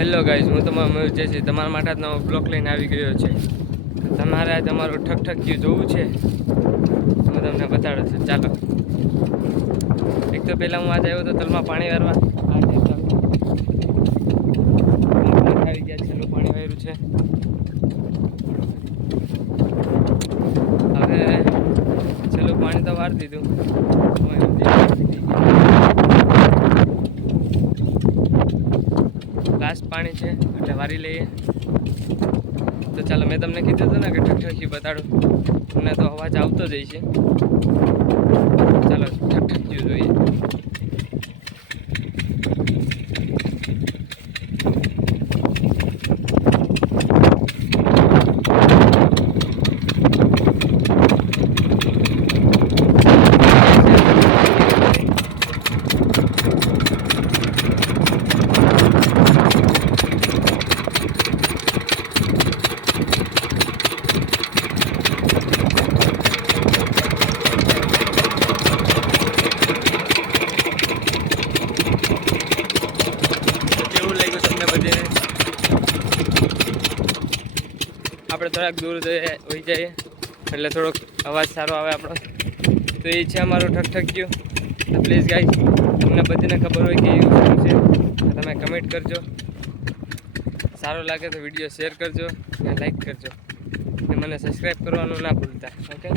Hello guys, હું તમારો મયુર જયસિંહ તમારા માટે નવો બ્લોગ લઈને આવી ગયો છે. તમારે આ તમારું ઠકઠક્યું જોવું છે, હું તમને બતાડું છું. ચાલો, એક તો પહેલાં હું આજે આવ્યો હતો તલમાં પાણી વારવા. આવી ગયા છેલ્લું પાણી વાર્યું છે. હવે છેલ્લું પાણી તો વાર દીધું. લાસ્ટ પાણી છે એટલે વારી લઈએ. તો ચાલો, મેં તમને કીધું હતું ને કે ઠકઠકી બતાડું. મને તો અવાજ આવતો જ છે. ચાલો ઠકઠક્યું જોઈએ. આપણે થોડાક દૂર હોઈ જઈએ એટલે થોડોક અવાજ સારો આવે આપણો. તો એ છે અમારું ઠકઠક્યું. તો પ્લીઝ ગાઈઝ, તમને બધીને ખબર હોય કે એવું શું છે તો તમે કમેન્ટ કરજો. સારો લાગે તો વિડીયો શેર કરજો અને લાઈક કરજો અને મને સબસ્ક્રાઈબ કરવાનું ના ભૂલતા. ઓકે.